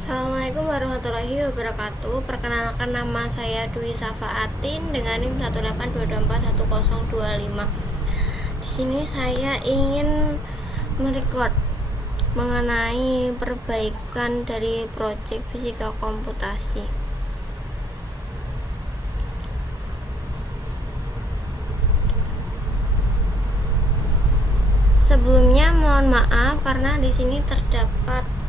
Assalamualaikum warahmatullahi wabarakatuh. Perkenalkan, nama saya Dwi Safaatin dengan NIM 182411025. Di sini saya ingin merecord mengenai perbaikan dari proyek fisika komputasi. Sebelumnya mohon maaf karena di sini terdapat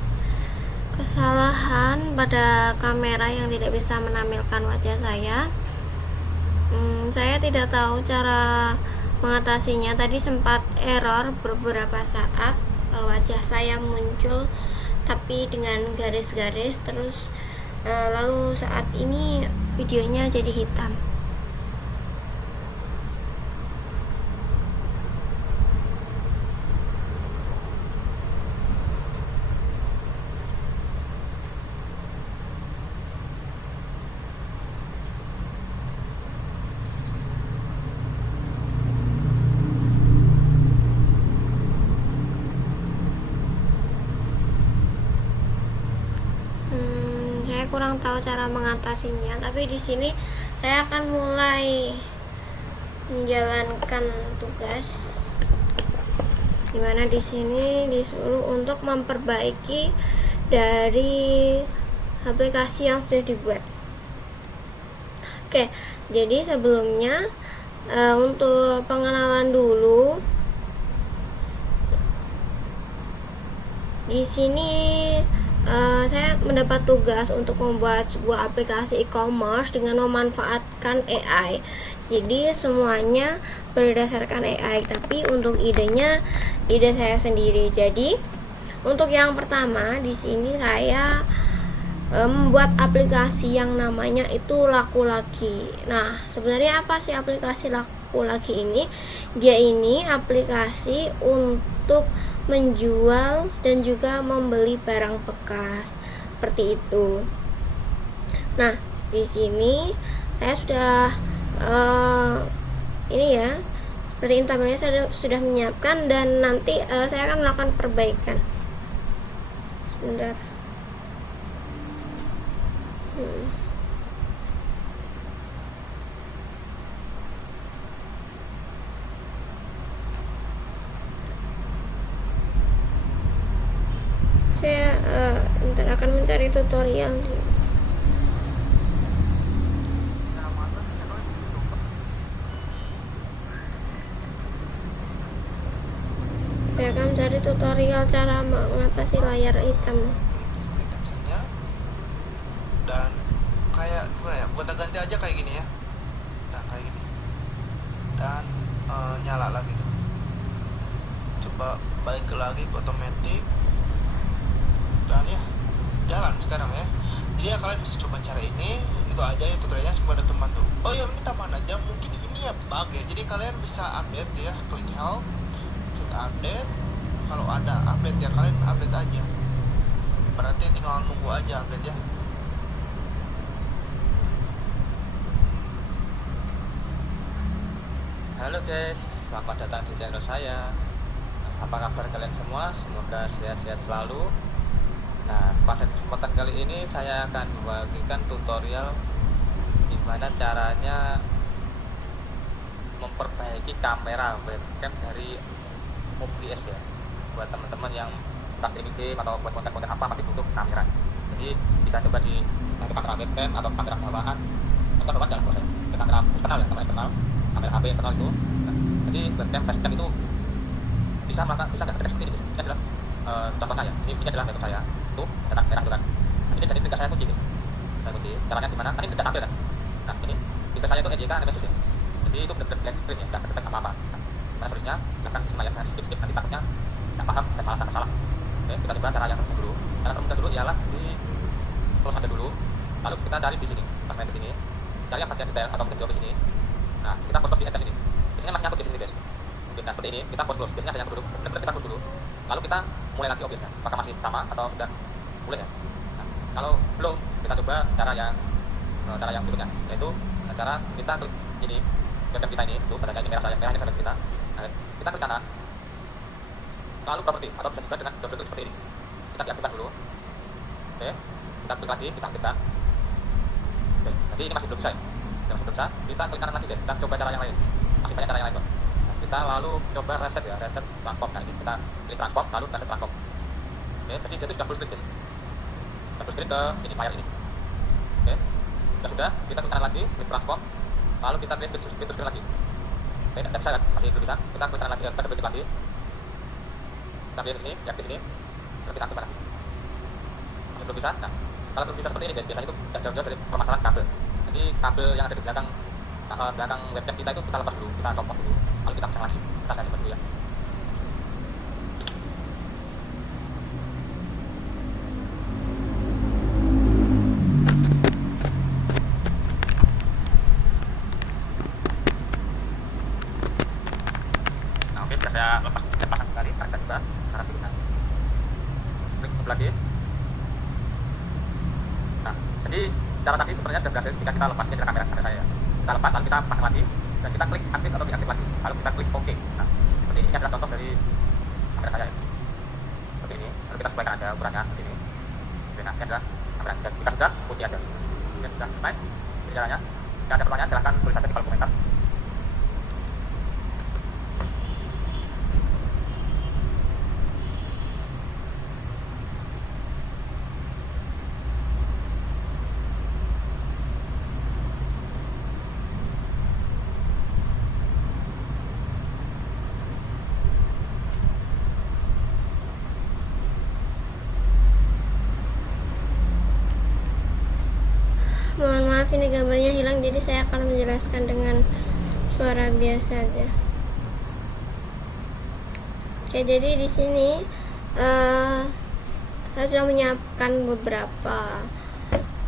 kesalahan pada kamera yang tidak bisa menampilkan wajah saya. Saya tidak tahu cara mengatasinya. Tadi sempat error beberapa saat, wajah saya muncul tapi dengan garis-garis terus, lalu saat ini videonya jadi hitam. Saya kurang tahu cara mengatasinya, tapi di sini saya akan mulai menjalankan tugas, dimana di sini disuruh untuk memperbaiki dari aplikasi yang sudah dibuat. Oke, jadi sebelumnya untuk pengenalan dulu, di sini saya mendapat tugas untuk membuat sebuah aplikasi e-commerce dengan memanfaatkan AI. Jadi semuanya berdasarkan AI, tapi untuk ide saya sendiri. Jadi untuk yang pertama di sini saya membuat aplikasi yang namanya itu Laku Laki. Nah, sebenarnya apa sih aplikasi Laku Laki ini? Dia ini aplikasi untuk menjual dan juga membeli barang bekas seperti itu. Nah, di sini saya sudah ini ya, seperti tampilannya saya sudah menyiapkan, dan nanti saya akan melakukan perbaikan. Sebentar. Saya ntar akan mencari tutorial. Saya akan mencari tutorial cara mengatasi layar hitam. Dan kayak gimana ya, gonta ganti aja kayak gini ya. Nah kayak gini, dan nyala lagi tuh. Coba balik lagi ke otomatis, dan ya jalan sekarang ya. Jadi ya kalian bisa coba cara ini, itu aja ya tutorialnya kepada teman tuh. Oh ya, ini tambahan aja, mungkin ini ya bug ya. Jadi kalian bisa update ya, klik help, cek update. Kalau ada update ya kalian update aja. Berarti tinggal nunggu aja update ya. Halo guys, selamat datang di channel saya. Apa kabar kalian semua? Semoga sehat-sehat selalu. Nah, pada kesempatan kali ini saya akan membagikan tutorial gimana caranya memperbaiki kamera webcam dari OBS ya. Buat teman-teman yang pas streaming game atau buat konten-konten apa pasti butuh kamera. Jadi bisa coba di kamera webcam atau kamera bawaan. Atau bawaan dalam proses kamera eksternal ya, kamera eksternal, kamera HP eksternal itu. Nah, jadi webcam facecam itu bisa nggak terdeteksi seperti ini. Ini adalah contohnya ya. Ini adalah metode saya. Tuh, ada merah itu kan. Nah, ini jadi trigger saya kunci guys. Saya kunci. Caranya gimana? Tadi tidak tampil kan. Nah, ini trigger saya itu EJK Nemesis ya. Jadi itu benar-benar blank screen ya, nggak terdetek apa-apa. Nah, solusinya belakang di layar saya skip nanti takutnya nggak paham dan malah tambah salah. Oke, kita coba cara yang termudah dulu. Cara termudah dulu ialah di close aja dulu. Lalu kita cari di sini, pas main di sini. Cari yang bagian detail atau bagian di sini. Nah, kita post di atas sini. Biasanya masih nyangkut di sini guys. Oke, nah seperti ini kita post close. Biasanya ada yang dulu. Benar-benar kita post dulu. Lalu kita mulai lagi OBS-nya. Apakah masih sama atau sudah boleh ya? Nah, kalau belum, kita coba cara yang berikutnya, yaitu cara kita klik ini webcam kita ini, tuh tandanya ini merah ini webcam kita. Nah, kita klik kanan, lalu properti atau bisa juga dengan double klik seperti ini. Kita diaktifkan dulu. Oke, kita klik lagi, kita aktifkan. Oke, jadi ini masih belum bisa ya, masih belum bisa. Kita klik kanan lagi guys, kita coba cara yang lain, masih banyak cara yang lain kok. Nah, kita lalu coba reset ya, reset transform. Nah ini kita klik transform lalu reset transform. Oke, jadi dia itu sudah full screen guys, sudah full screen ke ini file ini. Oke, sudah, kita klik kanan lagi, klik transform, lalu kita klik fitur screen lagi. Oke, tidak bisa kan, masih belum bisa. Kita klik kanan lagi, kita double klik lagi, kita pilih ini, diaktif ini, lalu kita aktifkan lagi. Masih belum bisa. Nah, kalau belum bisa seperti ini guys, biasanya itu tidak jauh-jauh dari permasalahan kabel. Jadi kabel yang ada di belakang webcam kita itu kita lepas dulu, kita copot dulu, lalu kita pasang lagi. Kita lihat dulu ya. Nah oke, sudah saya pasang kembali. Sekarang kita coba cara berikutnya. Klik lagi. Nah, jadi cara tadi sebenarnya sudah berhasil jika kita lepas ini dari kamera saya. Kita lepas lalu kita pasang lagi dan kita klik aktif atau diaktif lagi. Lalu kita klik OK. Nah, seperti ini adalah contoh dari kamera saya. Seperti ini. Lalu kita sesuaikan aja ukurannya seperti ini. Oke, nah, ini adalah kamera sudah. Jika sudah, kunci aja. Oke, sudah selesai. Ini caranya. Jika ada pertanyaan silahkan tulis saja di kolom komentar. Mohon maaf ini gambarnya hilang, jadi saya akan menjelaskan dengan suara biasa aja. Oke, jadi di sini saya sudah menyiapkan beberapa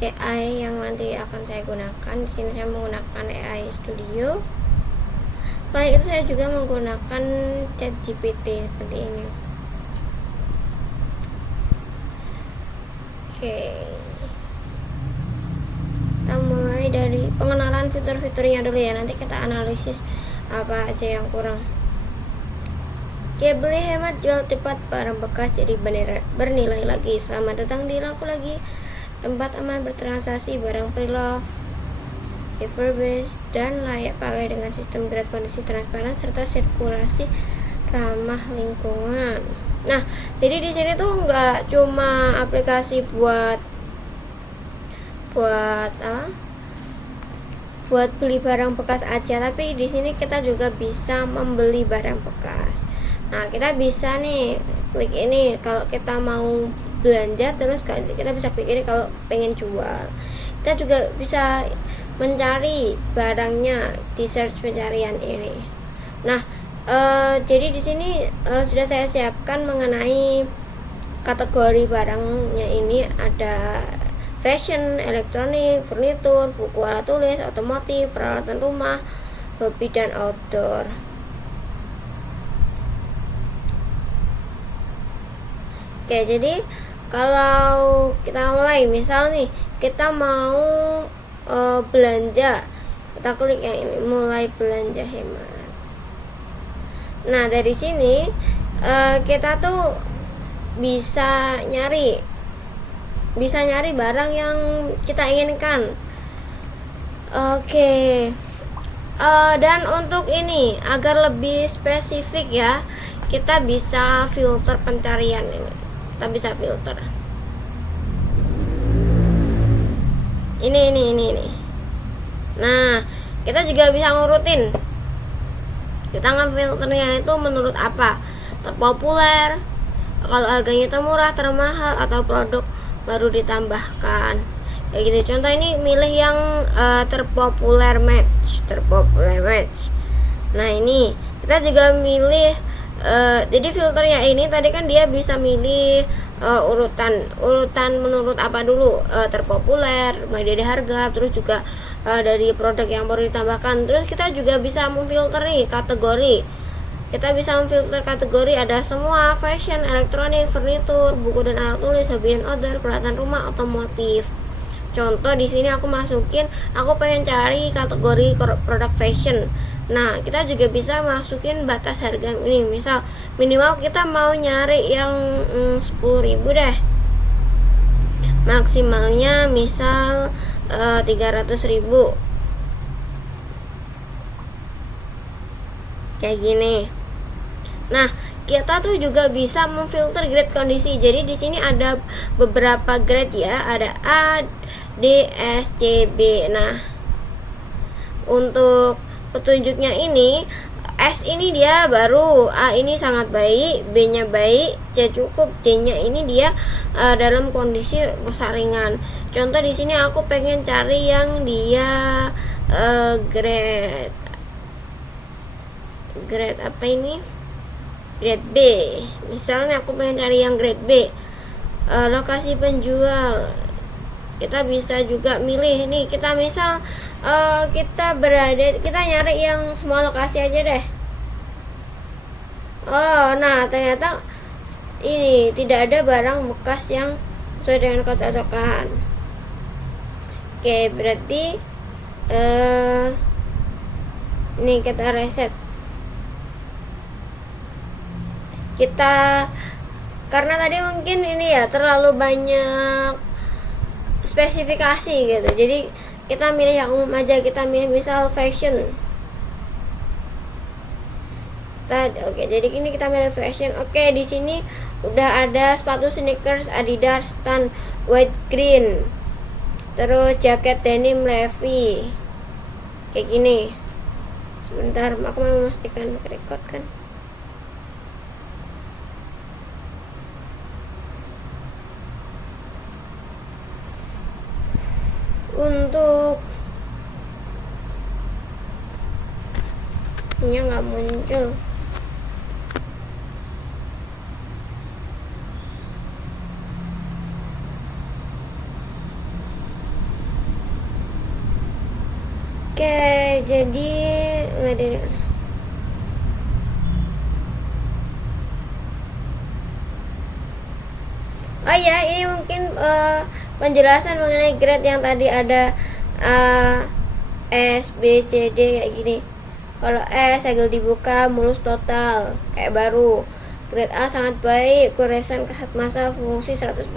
AI yang nanti akan saya gunakan. Di sini saya menggunakan AI Studio. Selain itu saya juga menggunakan ChatGPT seperti ini. Oke. Kita mulai dari pengenalan fitur-fiturnya dulu ya, nanti kita analisis apa aja yang kurang. Oke, beli hemat, jual cepat, barang bekas jadi bernilai lagi. Selamat datang di Laku Lagi, tempat aman bertransaksi barang pre-love, refurbished, dan layak pakai dengan sistem grade, kondisi transparan, serta sirkulasi ramah lingkungan. Nah, jadi di sini tuh nggak cuma aplikasi buat beli barang bekas aja, tapi di sini kita juga bisa membeli barang bekas. Nah, kita bisa nih klik ini kalau kita mau belanja, terus kita bisa klik ini kalau pengen jual. Kita juga bisa mencari barangnya di search pencarian ini. Nah, jadi di sini sudah saya siapkan mengenai kategori barangnya. Ini ada fashion, elektronik, furnitur, buku, alat tulis, otomotif, peralatan rumah, hobi, dan outdoor. Oke, jadi kalau kita mulai, misal nih kita mau belanja, kita klik yang ini, mulai belanja hemat. Nah, dari sini kita tuh bisa nyari barang yang kita inginkan. Oke. Dan untuk ini agar lebih spesifik ya, kita bisa filter pencarian ini. Kita bisa filter. Ini. Nah, kita juga bisa ngurutin. Kita ngefilternya itu menurut apa? Terpopuler, kalau harganya termurah, termahal, atau produk baru ditambahkan, kayak gitu. Contoh ini milih yang terpopuler match. Nah, ini kita juga milih jadi filternya ini tadi kan dia bisa milih urutan menurut apa dulu, terpopuler, mulai dari harga, terus juga dari produk yang baru ditambahkan. Terus kita juga bisa memfilter nih kategori. Kita bisa memfilter kategori, ada semua, fashion, elektronik, furnitur, buku dan alat tulis, hobi dan outdoor, peralatan rumah, otomotif. Contoh di sini aku masukin, aku pengen cari kategori produk fashion. Nah, kita juga bisa masukin batas harga ini. Misal minimal kita mau nyari yang 10.000 deh. maksimalnya misal 300.000 kayak gini. Nah, kita tuh juga bisa memfilter grade kondisi. Jadi di sini ada beberapa grade ya, ada A, D, S, C, B. Nah, untuk petunjuknya ini, S ini dia baru, A ini sangat baik, B nya baik, C cukup, D nya ini dia dalam kondisi rusak ringan. Contoh di sini aku pengen cari yang dia grade apa ini, grade B. Misalnya aku pengen cari yang grade B, lokasi penjual. Kita bisa juga milih nih, kita misal kita nyari yang semua lokasi aja deh. Nah ternyata ini tidak ada barang bekas yang sesuai dengan kecocokan. Oke, berarti ini kita reset. Kita karena tadi mungkin ini ya terlalu banyak spesifikasi gitu, jadi kita milih yang umum aja. Kita milih misal fashion. Oke, jadi ini kita milih fashion. Oke, di sini udah ada sepatu sneakers Adidas Stan white green, terus jaket denim Levi kayak gini. Sebentar, aku mau memastikan record kan. Untuk ini nggak muncul. Oke, jadi nggak ada. Oh ya, ini mungkin penjelasan mengenai grade yang tadi ada A, S, B, C, D kayak gini. Kalau S segel dibuka mulus total kayak baru. Grade A sangat baik, goresan kasat massa fungsi 100%.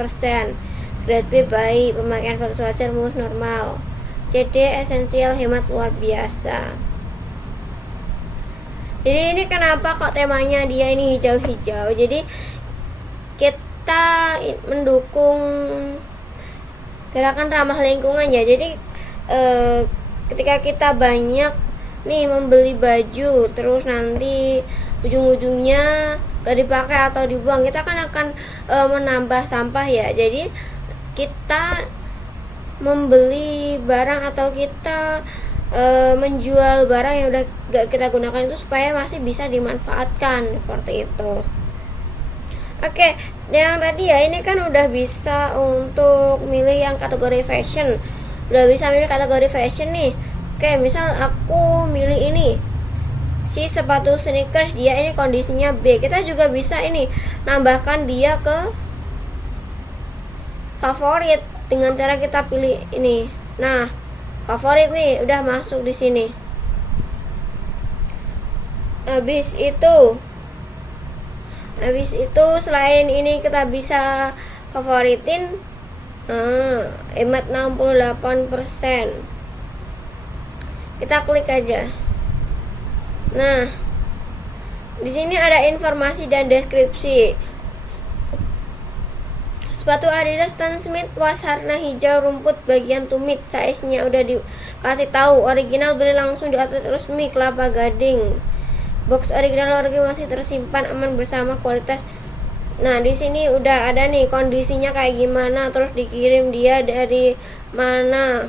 Grade B baik, pemakaian batas wajar mulus normal. C, D esensial hemat luar biasa. Jadi ini kenapa kok temanya dia ini hijau-hijau. Jadi kita mendukung gerakan ramah lingkungan ya. Jadi ketika kita banyak nih membeli baju, terus nanti ujung-ujungnya gak dipakai atau dibuang, kita kan akan menambah sampah ya. Jadi kita membeli barang atau kita menjual barang yang udah gak kita gunakan itu supaya masih bisa dimanfaatkan seperti itu. Oke, yang tadi ya ini kan udah bisa untuk milih yang kategori fashion. Udah bisa milih kategori fashion nih. Oke, misal aku milih ini, si sepatu sneakers, dia ini kondisinya B. Kita juga bisa ini nambahkan dia ke favorit dengan cara kita pilih ini. Nah, favorit nih udah masuk di sini. Habis itu selain ini kita bisa favoritin, hemat 68%. Kita klik aja. Nah, di sini ada informasi dan deskripsi. Sepatu Adidas Stan Smith warna hijau rumput bagian tumit, size-nya udah dikasih tahu. Original beli langsung di outlet resmi Kelapa Gading. Box original masih tersimpan aman bersama kualitas. Nah, di sini udah ada nih kondisinya kayak gimana, terus dikirim dia dari mana.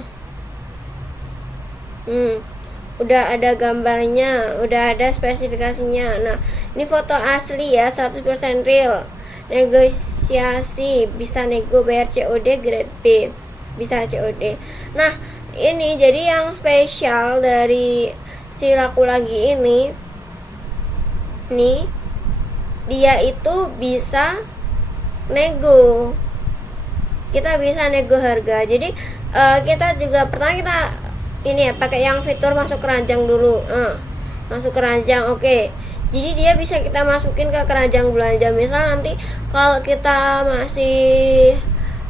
Udah ada gambarnya, udah ada spesifikasinya. Nah, ini foto asli ya, 100% real. Negosiasi, bisa nego bayar COD grade B, bisa COD. Nah, ini jadi yang spesial dari si laku lagi ini nih, dia itu bisa nego. Kita bisa nego harga. Jadi kita juga pertama kita ini ya pakai yang fitur masuk keranjang dulu. Masuk keranjang, oke. Jadi dia bisa kita masukin ke keranjang belanja. Misal nanti kalau kita masih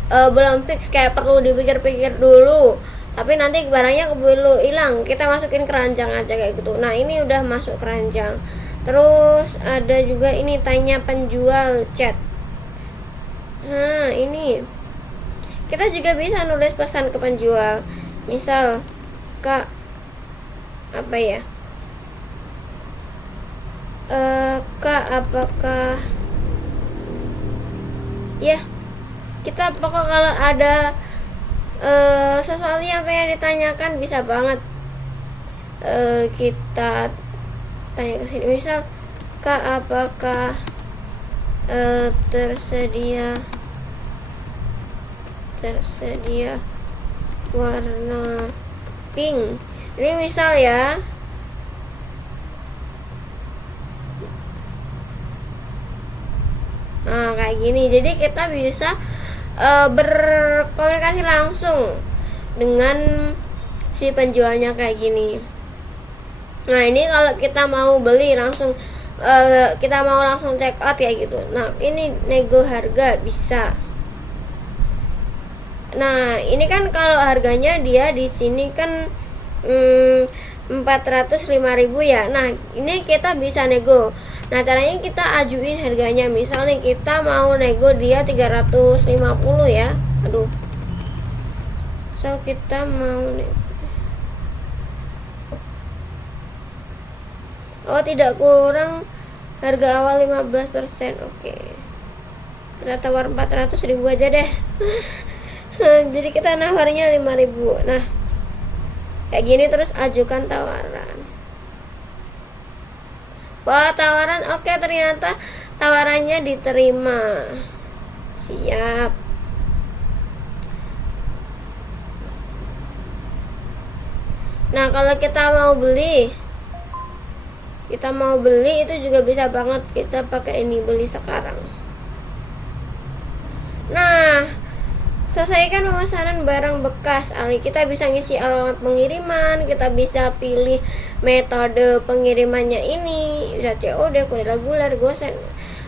belum fix, kayak perlu dipikir-pikir dulu, tapi nanti barangnya keburu hilang, kita masukin keranjang aja kayak gitu. Nah ini udah masuk keranjang. Terus ada juga ini, tanya penjual chat. Nah ini kita juga bisa nulis pesan ke penjual, misal Kak apa ya, Kak apakah ya, kita pokok kalau ada sesuatu yang pengen ditanyakan bisa banget kita tanya ke sini, misal Kak apakah tersedia warna pink, ini misal ya. Nah kayak gini, jadi kita bisa berkomunikasi langsung dengan si penjualnya kayak gini. Nah ini kalau kita mau beli langsung, kita mau langsung check out kayak gitu. Nah ini nego harga bisa. Nah ini kan kalau harganya dia di sini kan 405.000 ya. Nah ini kita bisa nego. Nah caranya kita ajuin harganya, misalnya kita mau nego dia 350 ya. Aduh, so kita mau tidak kurang harga awal 15%. Oke, kita tawar 400.000 aja deh. Jadi kita nawarnya 5.000. Nah kayak gini, terus ajukan tawaran. Wah tawaran oke, ternyata tawarannya diterima. Siap. Nah kalau kita mau beli itu juga bisa banget, kita pakai ini, beli sekarang. Nah selesaikan pemesanan barang bekas. Kita bisa ngisi alamat pengiriman, kita bisa pilih metode pengirimannya, ini bisa COD, kode reguler, gosen,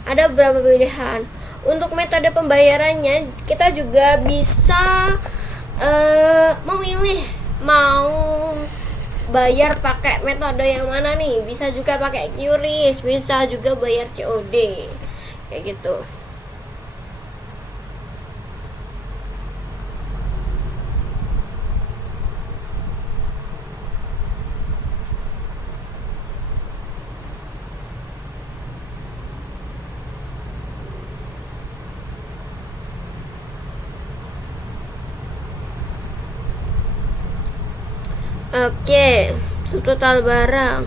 ada beberapa pilihan. Untuk metode pembayarannya kita juga bisa memilih mau bayar pakai metode yang mana nih. Bisa juga pakai QRIS, bisa juga bayar COD kayak gitu. Oke, subtotal barang,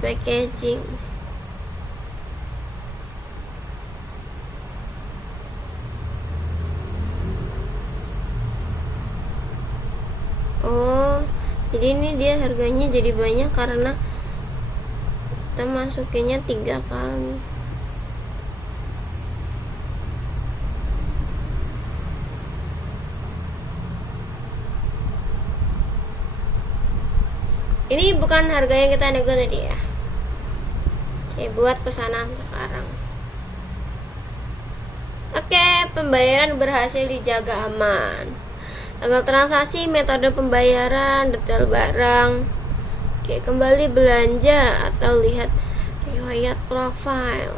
packaging. Oh, jadi ini dia harganya jadi banyak karena kita masukinnya 3 kali. Ini bukan harga yang kita nego tadi ya. Saya buat pesanan sekarang. Oke, pembayaran berhasil dijaga aman. Tanggal transaksi, metode pembayaran, detail barang. Oke, kembali belanja atau lihat riwayat profil.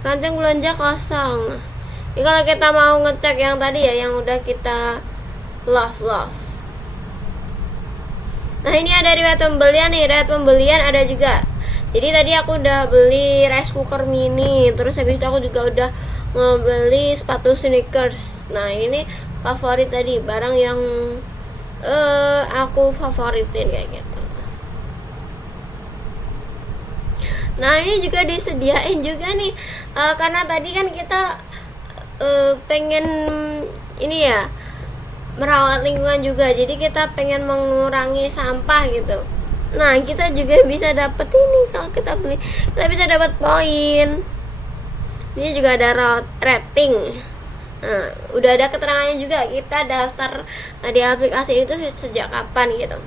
Keranjang belanja kosong. Ini kalau kita mau ngecek yang tadi ya, yang udah kita love. Nah ini ada riwayat pembelian nih, riwayat pembelian ada juga. Jadi tadi aku udah beli rice cooker mini, terus habis itu aku juga udah ngebeli sepatu sneakers. Nah ini favorit tadi, barang yang aku favoritin kayak gitu. Nah ini juga disediain juga nih, karena tadi kan kita pengen ini ya, merawat lingkungan juga, jadi kita pengen mengurangi sampah gitu. Nah kita juga bisa dapet ini, kalau kita beli kita bisa dapat poin. Ini juga ada rating. Nah, udah ada keterangannya juga, kita daftar di aplikasi itu sejak kapan gitu.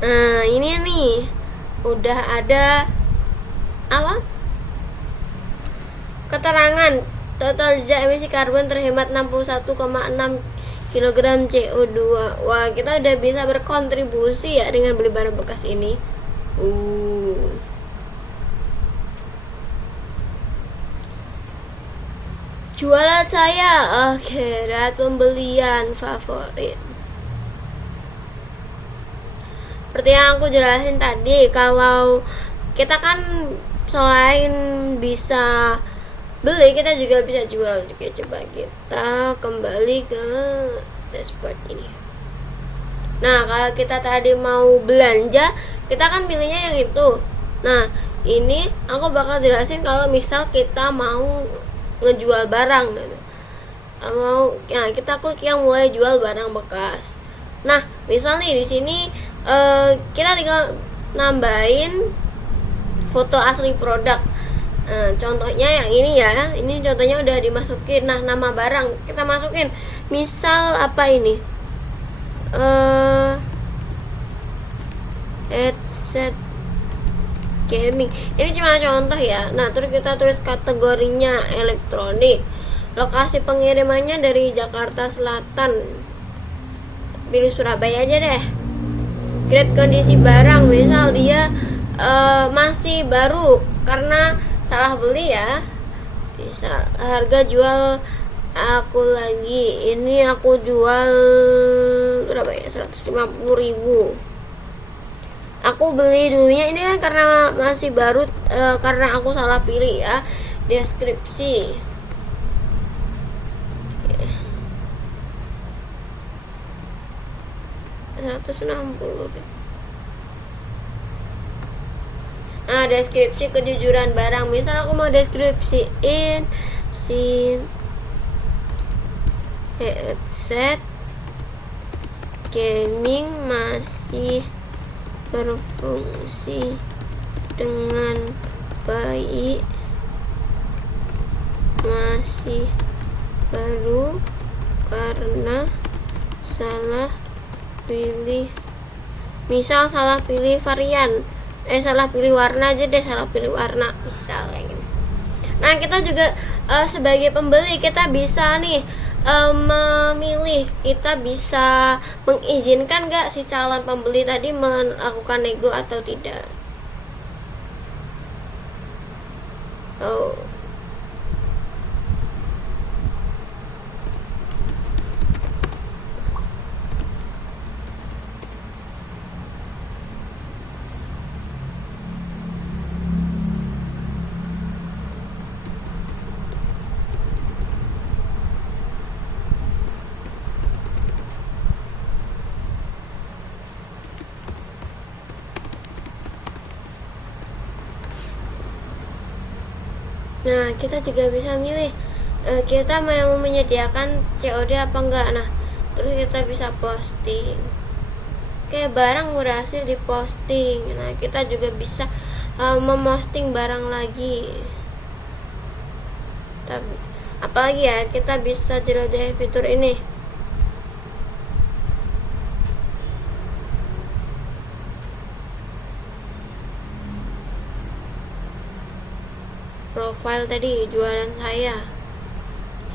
Nah ini nih udah ada apa, keterangan Total jejak emisi karbon terhemat 61,6 kilogram CO2. Wah, kita udah bisa berkontribusi ya dengan beli barang bekas ini. Jualan saya akhirat pembelian favorit. Seperti yang aku jelasin tadi, kalau kita kan selain bisa beli, kita juga bisa jual. Oke, coba kita kembali ke dashboard ini. Nah, kalau kita tadi mau belanja, kita kan pilihnya yang itu. Nah, ini aku bakal jelasin kalau misal kita mau ngejual barang gitu. Kita klik yang mulai jual barang bekas. Nah, misal nih di sini kita tinggal nambahin foto asli produk. Contohnya yang ini ya, ini contohnya udah dimasukin. Nah, nama barang kita masukin, misal apa ini, headset gaming. Ini cuma contoh ya. Nah, terus kita tulis kategorinya elektronik, lokasi pengirimannya dari Jakarta Selatan, pilih Surabaya aja deh. Grade kondisi barang, misal dia masih baru karena salah beli ya. Bisa harga jual aku lagi, ini aku jual berapa ya, 150.000. Aku beli dulunya ini kan karena masih baru, karena aku salah pilih ya. Deskripsi, oke. 160. Nah, deskripsi kejujuran barang. Misal aku mau deskripsiin si headset gaming masih berfungsi dengan baik, masih baru karena salah pilih, misal salah pilih varian, salah pilih warna aja deh, salah pilih warna misal kayak gini. Nah, kita juga sebagai pembeli kita bisa nih memilih, kita bisa mengizinkan gak si calon pembeli tadi melakukan nego atau tidak. Nah, kita juga bisa milih kita mau menyediakan COD apa enggak. Nah, terus kita bisa posting. Kayak barang berhasil diposting. Nah, kita juga bisa memposting barang lagi. Tapi apalagi ya, kita bisa jelajahi fitur ini. Profile tadi jualan saya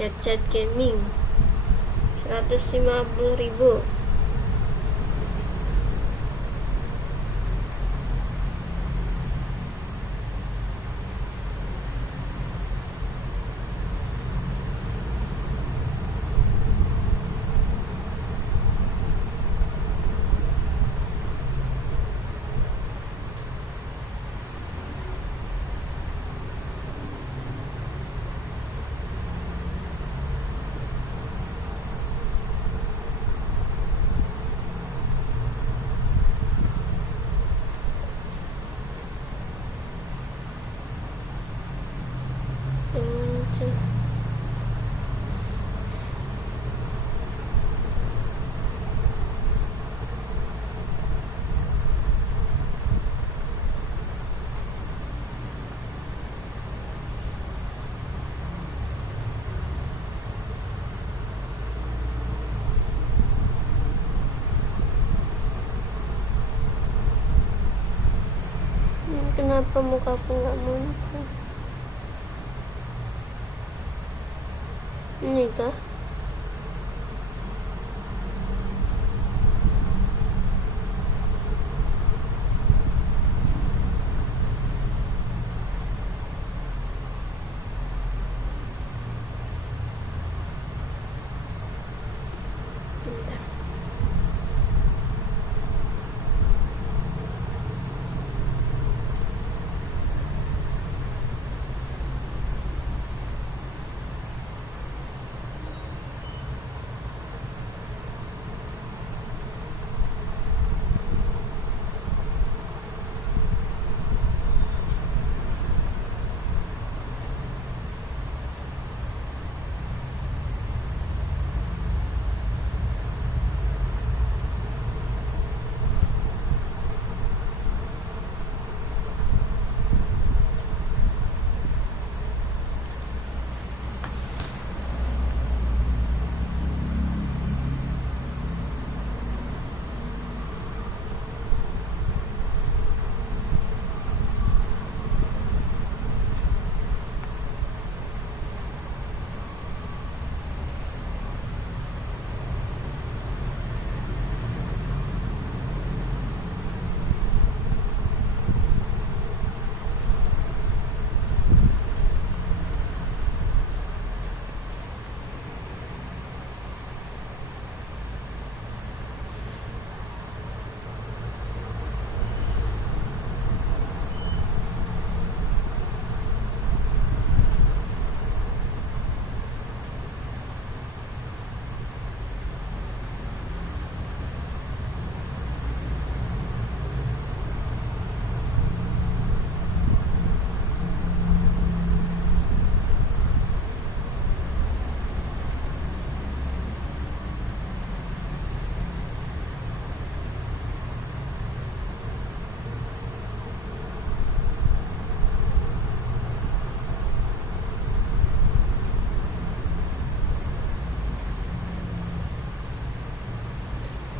headset gaming 150.000. Kenapa mukaku nggak muncul? Ini kah? Bentar.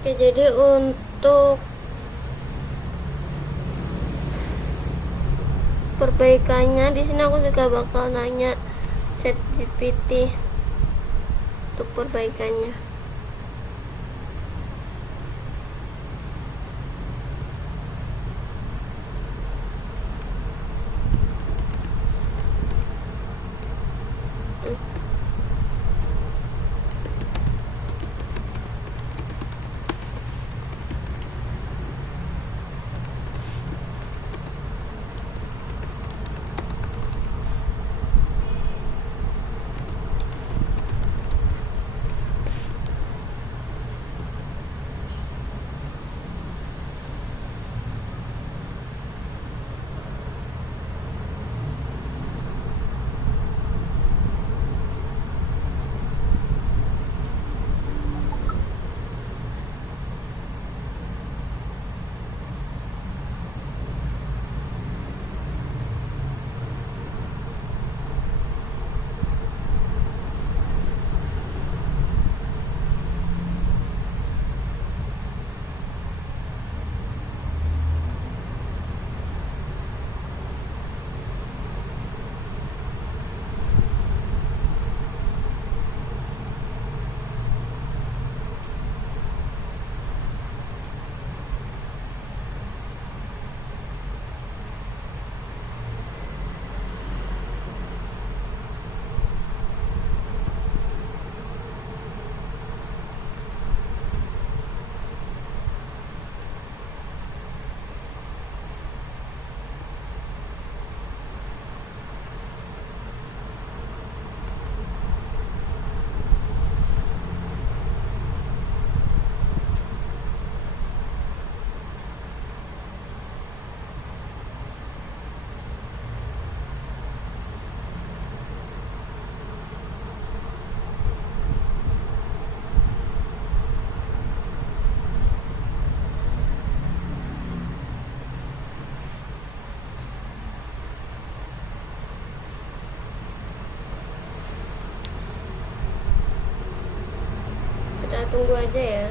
Oke, jadi untuk perbaikannya di sini aku juga bakal nanya ChatGPT untuk perbaikannya. Kita tunggu aja ya.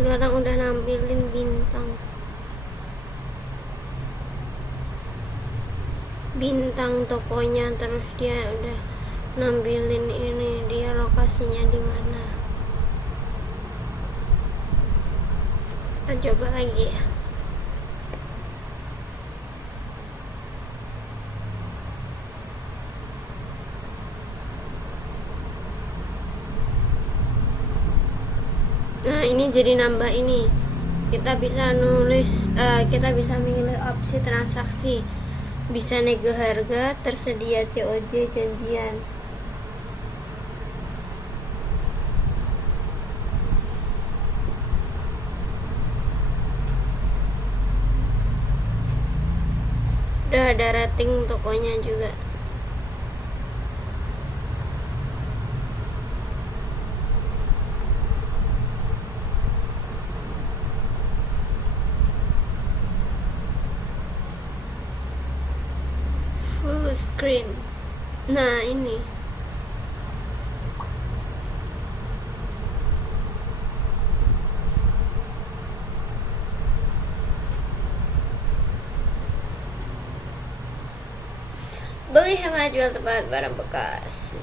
sekarang udah nampilin bintang tokonya, terus dia udah nampilin ini dia lokasinya di mana. Kita coba lagi ya. Nah, ini jadi nambah ini. Kita bisa nulis, kita bisa milih opsi transaksi. Bisa nego harga, tersedia COD, janjian. Udah ada rating tokonya juga. Full screen. Nah, ini beli hemat jual tepat barang bekas.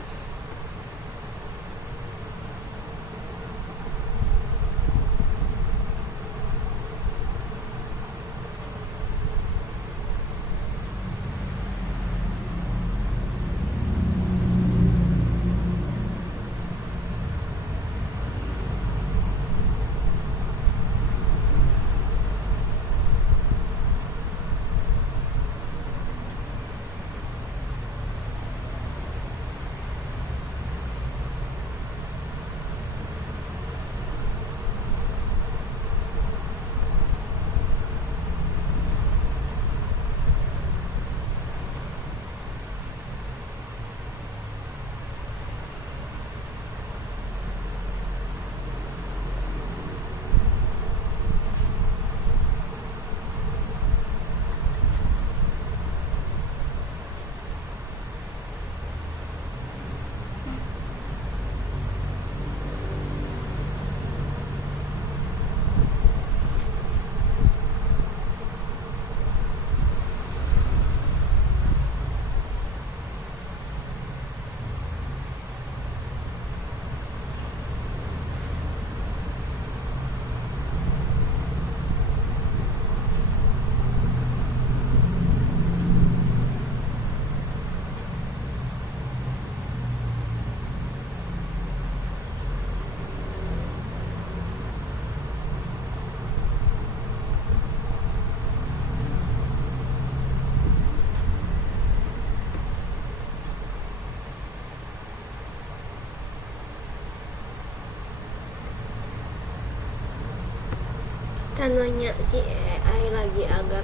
Kita nanya si AI lagi agar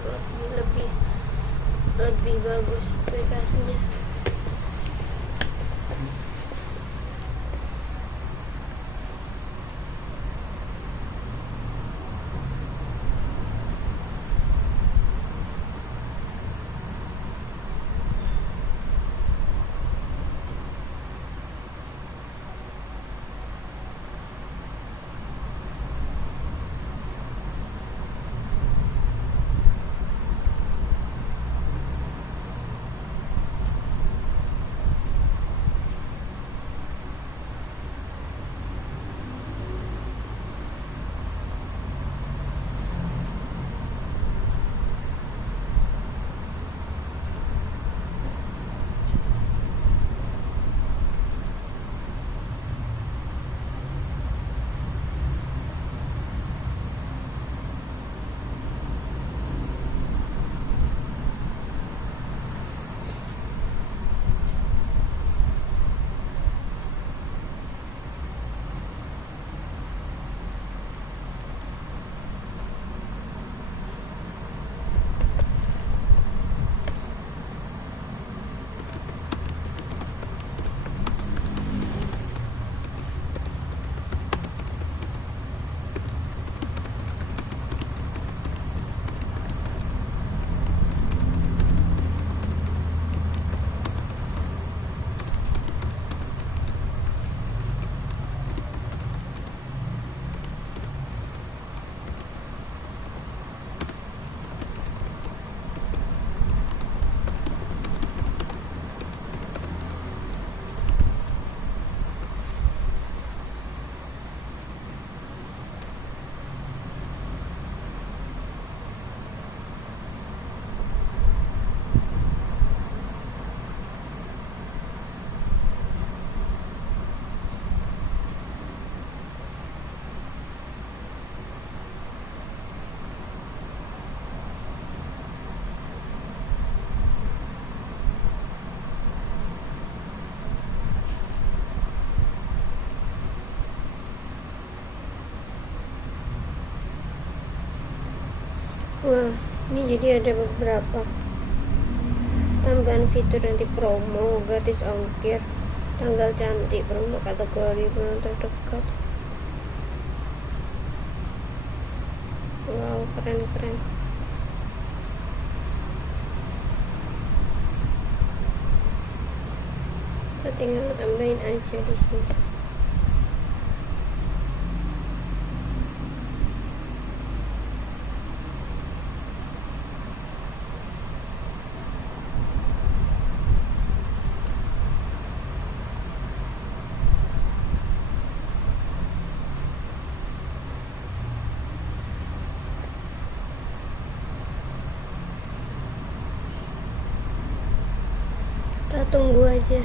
lebih bagus aplikasinya. Wah, ini jadi ada beberapa tambahan fitur nanti promo, gratis ongkir, tanggal cantik, promo kategori bulan terdekat. Wow, keren. Saya tinggal tambahin aja di sini. Kita tunggu aja.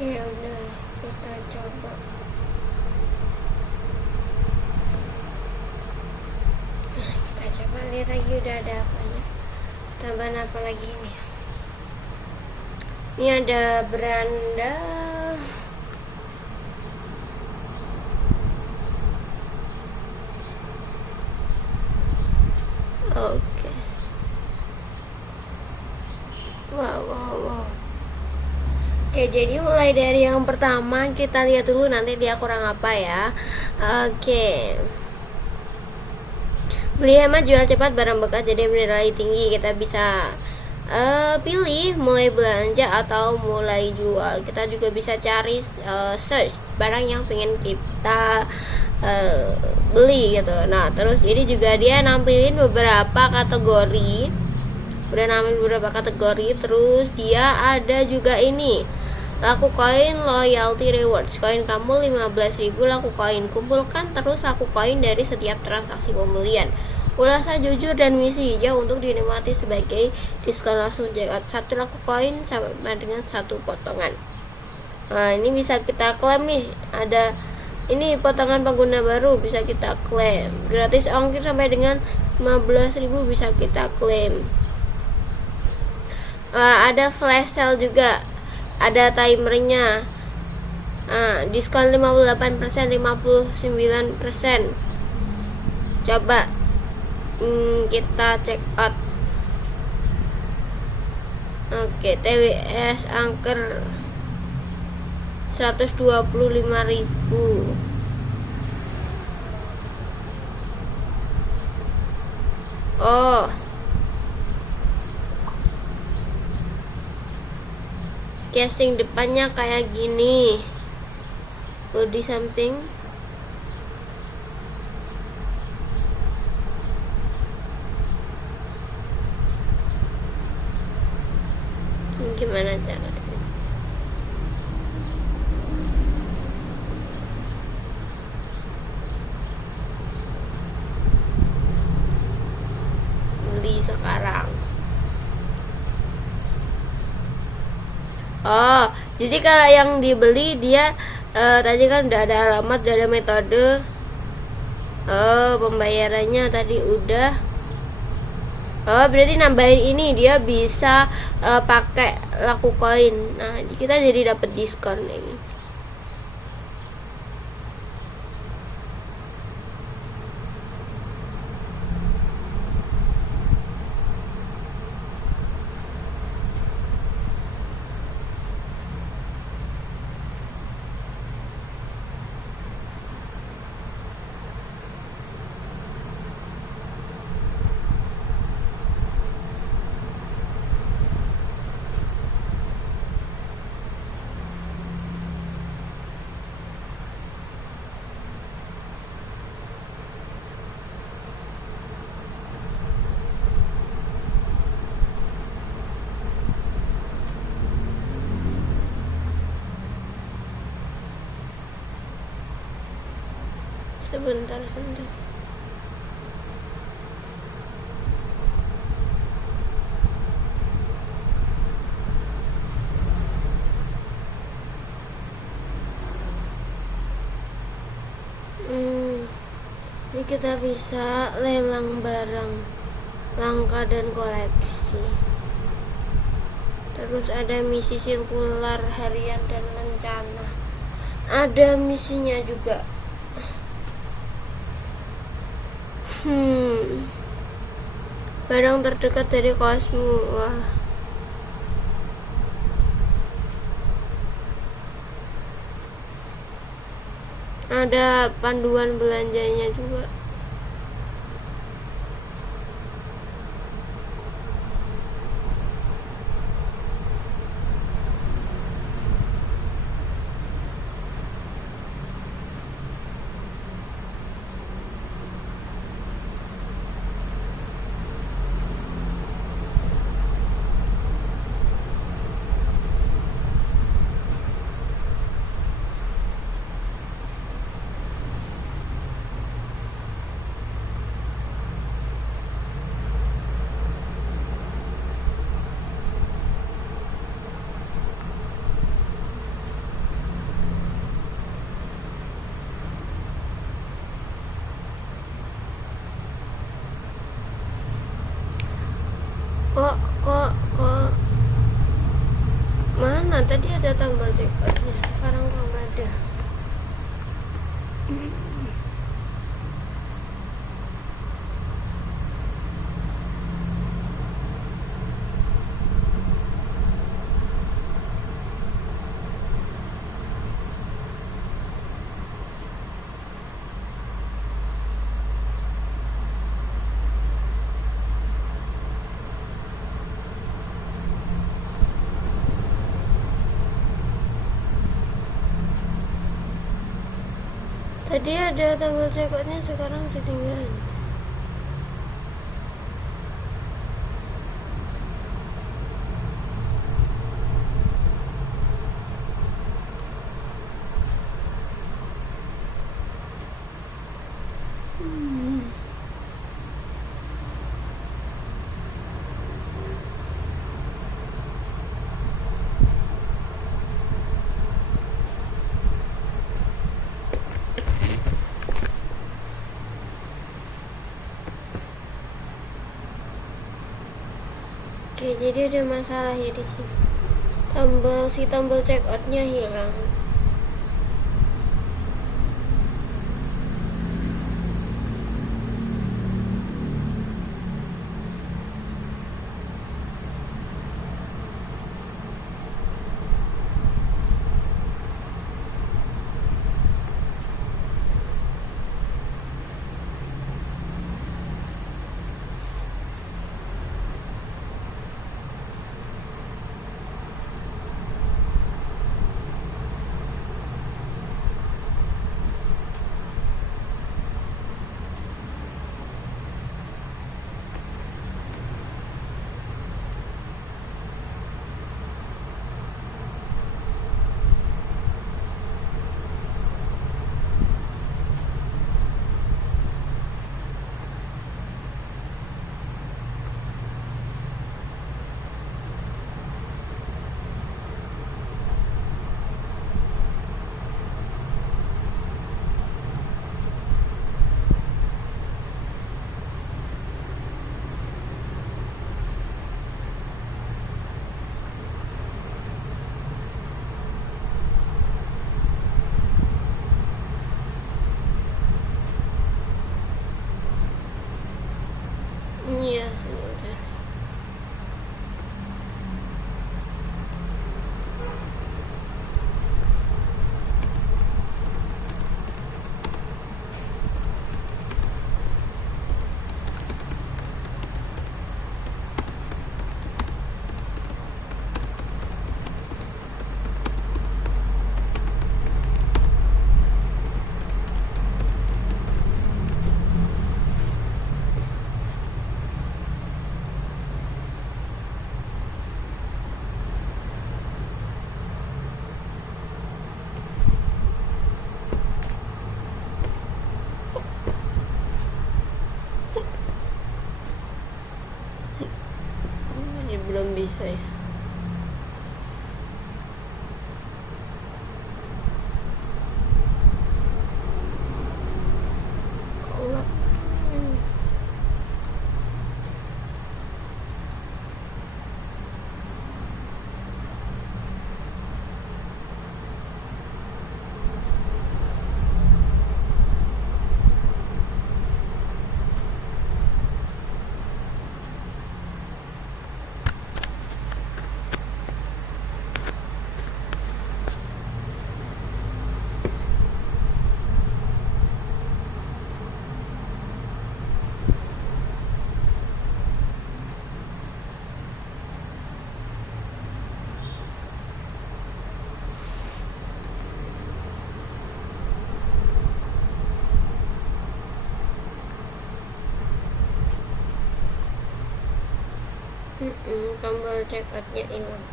Oke, udah kita coba. Kita coba lihat lagi udah ada apanya. Tambahan apa lagi ini? Ini ada beranda. Oke. Wow. Oke, jadi mulai dari yang pertama kita lihat dulu nanti dia kurang apa ya. Oke. Beli hemat, jual cepat, barang bekas jadi bernilai tinggi. Kita bisa pilih mulai belanja atau mulai jual. Kita juga bisa cari search barang yang pengen kita beli gitu. Nah, terus ini juga dia nampilin beberapa kategori. Udah nampilin beberapa kategori. Terus dia ada juga ini, laku koin loyalty rewards. Koin kamu 15.000 laku koin. Kumpulkan terus laku koin dari setiap transaksi pembelian. Ulasan jujur dan misi hijau untuk dinikmati sebagai diskon langsung checkout. 1 laku koin sama dengan 1 potongan. Nah, ini bisa kita klaim nih. Ada ini potongan pengguna baru bisa kita klaim. Gratis ongkir sampai dengan 15.000 bisa kita klaim. Ada flash sale juga. Ada timernya. Diskon 58%, 59%. Coba kita check out. Oke, TWS angker 125.000. Oh, casing depannya kayak gini, bodi samping. Gimana caranya? Beli sekarang. Oh, jadi kalau yang dibeli dia tadi kan udah ada alamat, udah ada metode. Pembayarannya tadi udah. Berarti nambahin ini dia bisa pakai laku koin. Nah, kita jadi dapat diskon ini. Sebentar. Ini kita bisa lelang barang langka dan koleksi. Terus ada misi sirkular harian dan rencana. Ada misinya juga. Barang terdekat dari kosmu. Wah. Ada panduan belanjanya juga. kok kok kok mana tadi ada tombol checkoutnya, sekarang kok nggak ada. Tadi ada tombol checkoutnya, sekarang jadi nggak ada. Oke, jadi ada masalah ya di sini. Tombol checkoutnya hilang. Iya, sebentar. Ini belum bisa ya. Kalau tombol checkoutnya hilang.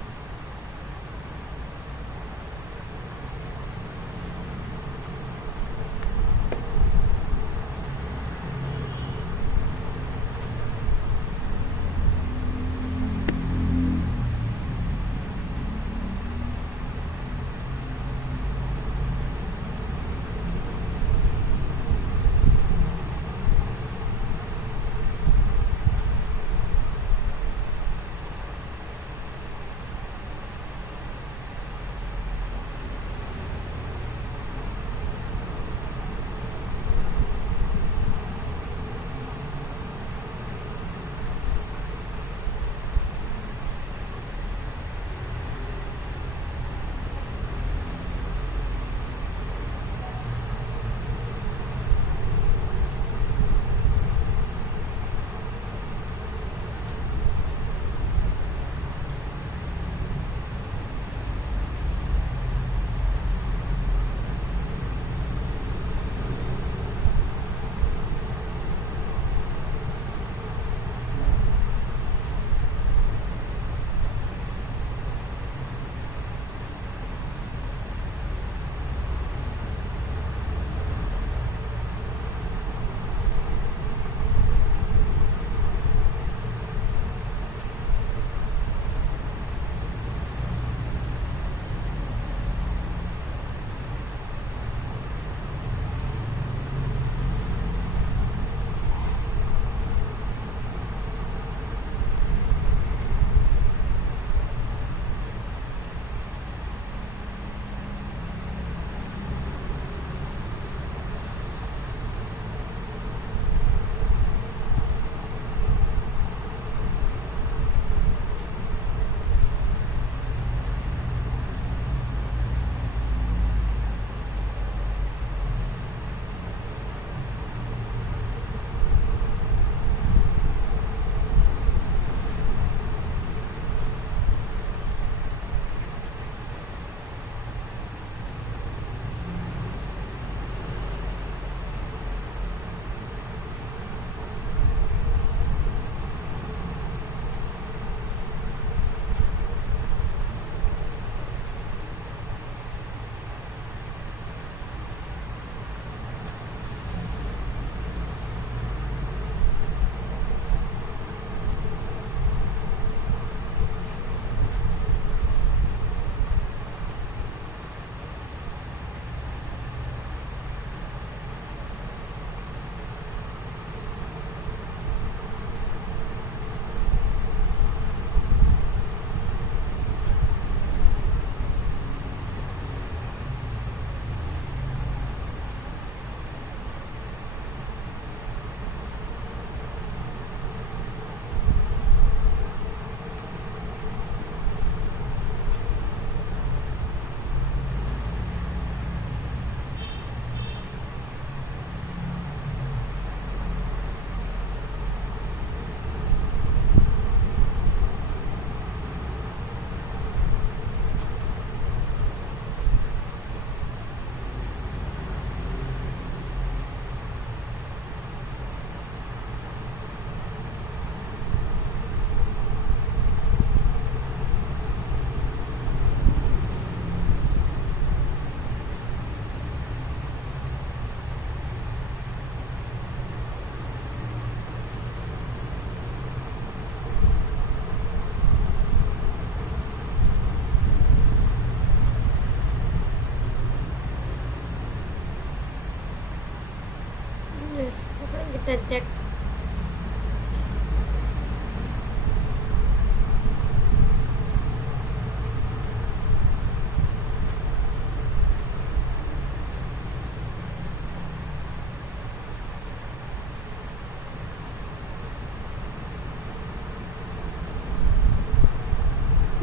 kita cek.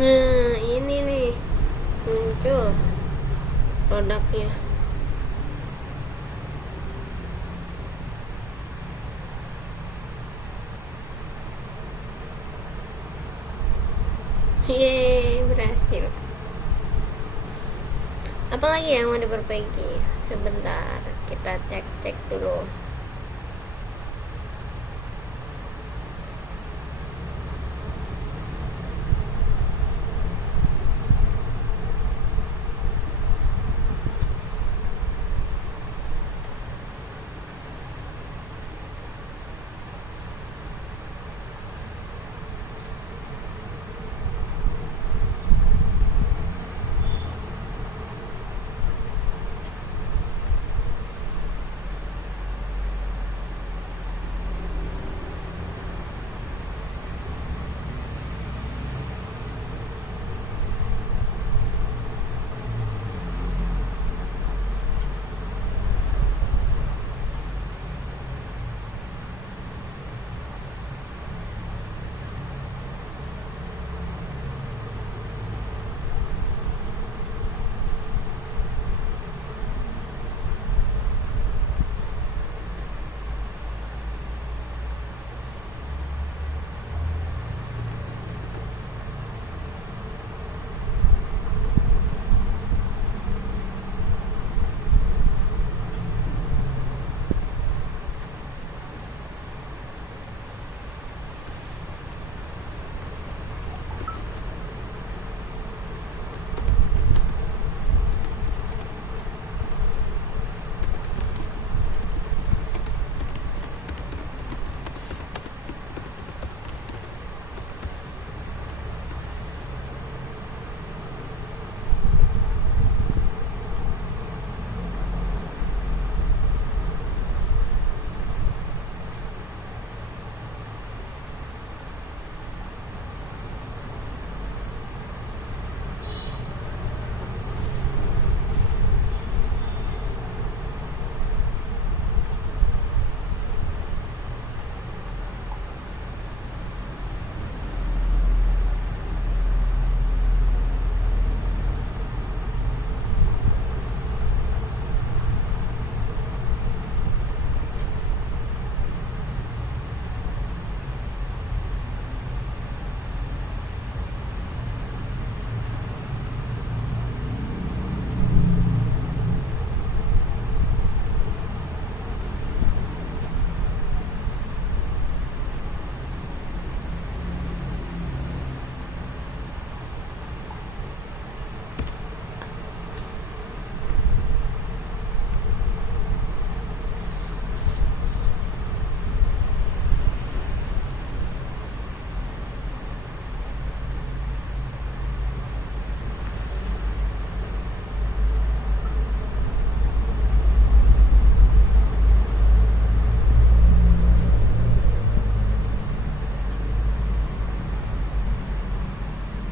Nah, ini nih muncul produknya. Yeay, berhasil. Apalagi yang mau diperbaiki? Sebentar, kita cek dulu.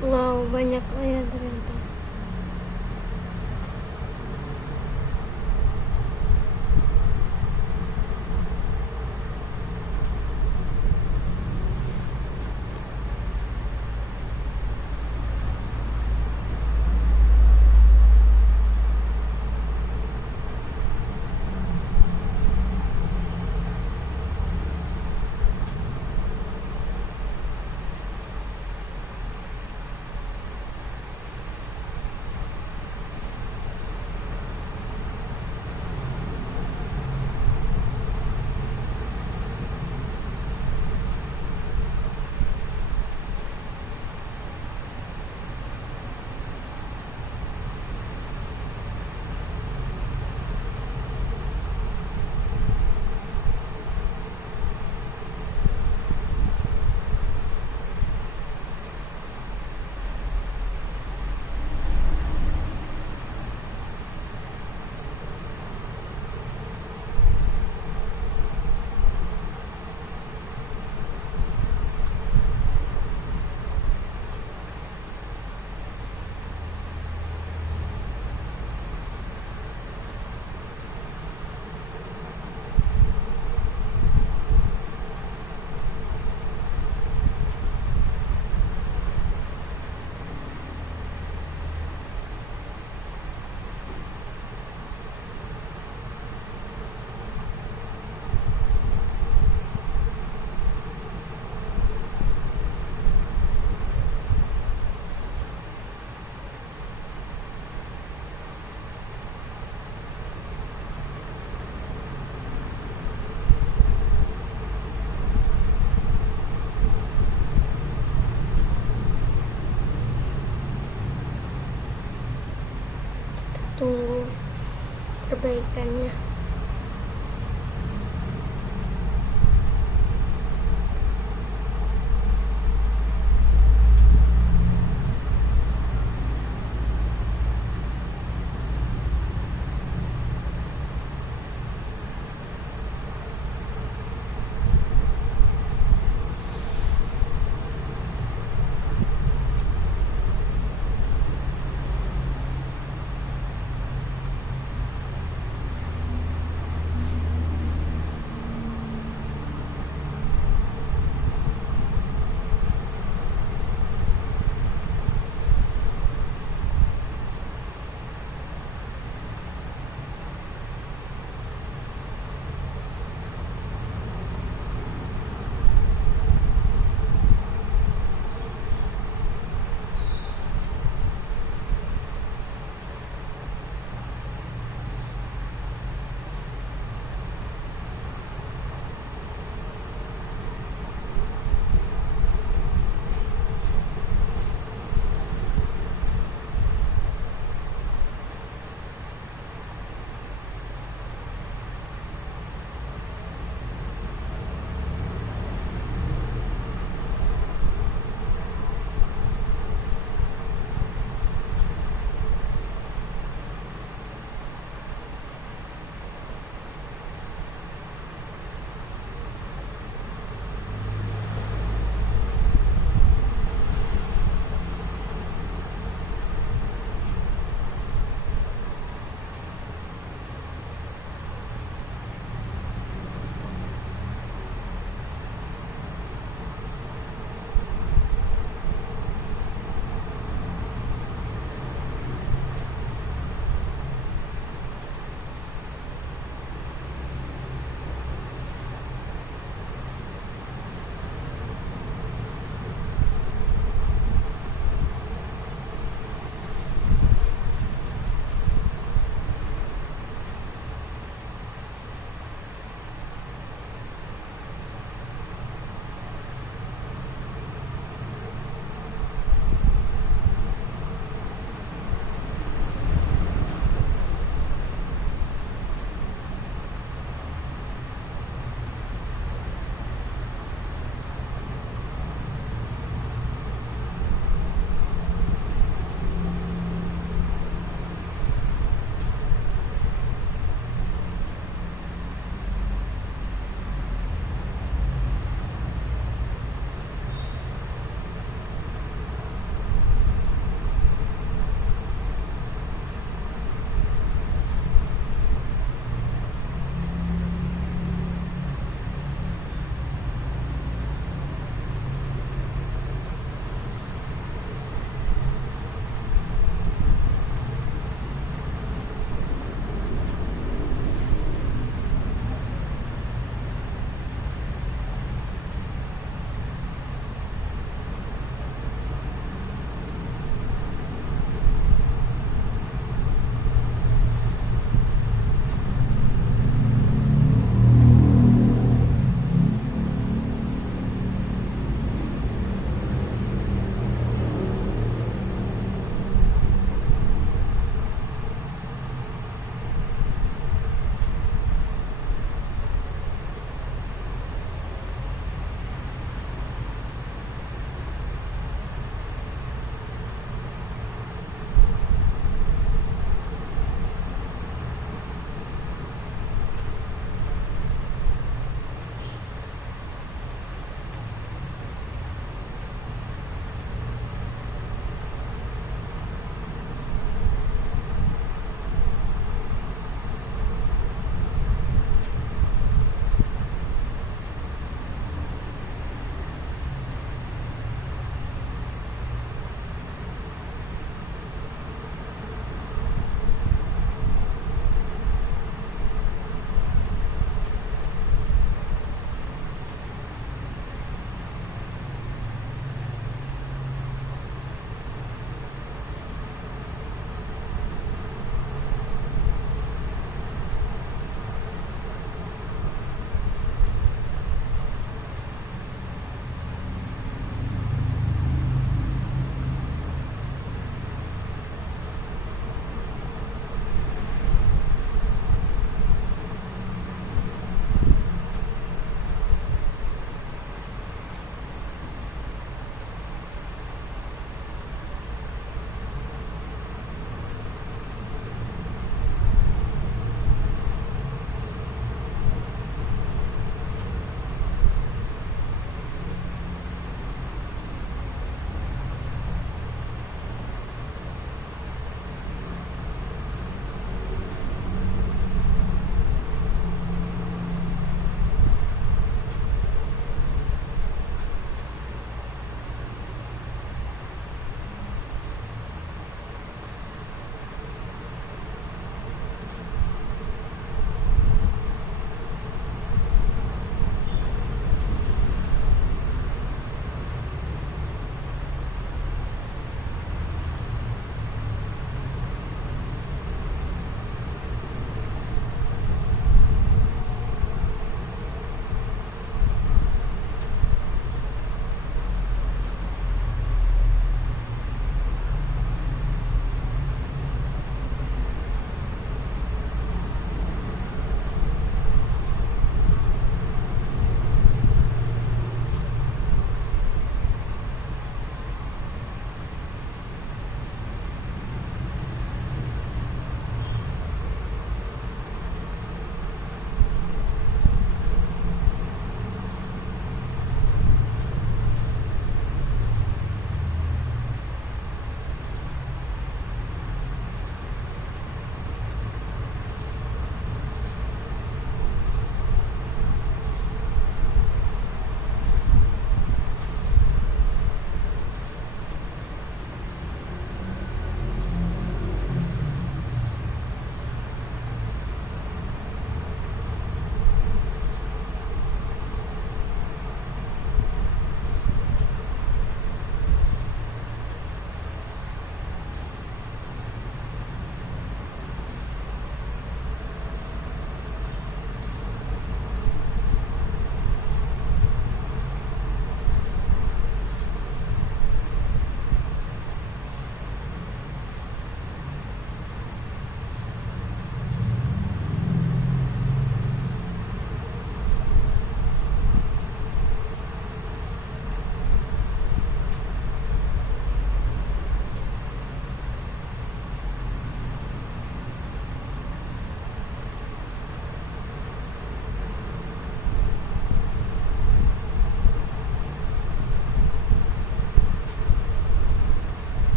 Wow, banyak ya ternyata. perbaikannya.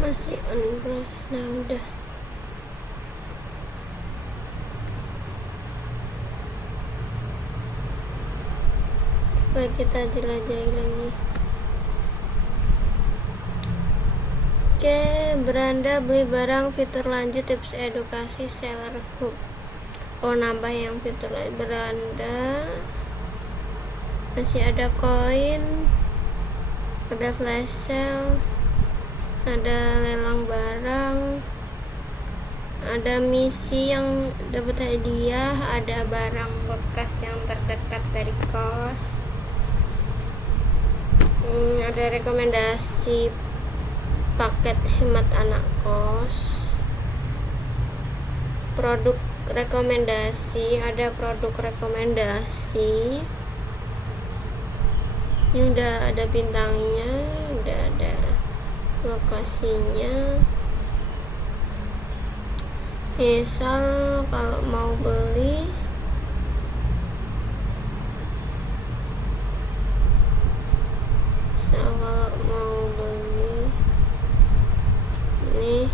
masih on proses. Nah udah, coba kita jelajahi lagi. Oke, beranda beli barang, fitur lanjut, tips edukasi, seller hub. Oh, nambah yang fitur beranda, masih ada koin, ada flash sale, ada lelang barang, ada misi yang dapat hadiah, ada barang bekas yang terdekat dari kos, ada rekomendasi paket hemat anak kos, produk rekomendasi, ada produk rekomendasi. Ini udah ada bintangnya, udah ada lokasinya. Misal kalau mau beli, nih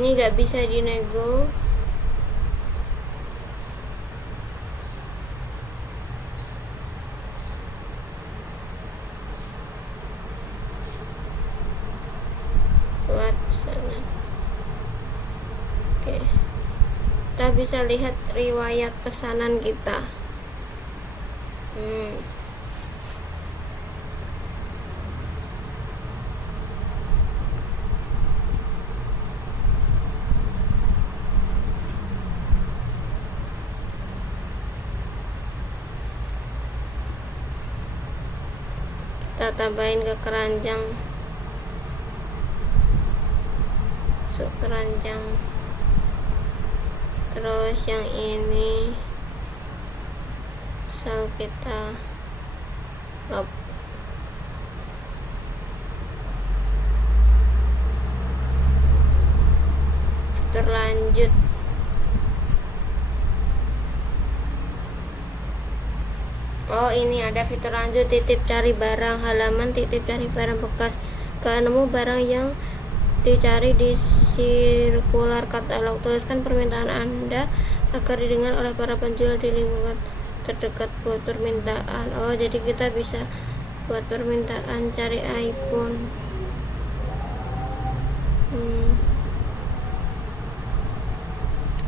ini nggak bisa dinego. Buat sana. Oke, kita bisa lihat riwayat pesanan kita. Kita tambahin ke keranjang, masuk keranjang. Terus yang ini misal kita lop, terlanjut. Oh, ini ada fitur lanjut, titip cari barang halaman, titip cari barang bekas. Gak nemu barang yang dicari di sirkular katalog, tuliskan permintaan Anda agar didengar oleh para penjual di lingkungan terdekat buat permintaan. Oh, jadi kita bisa buat permintaan cari iPhone.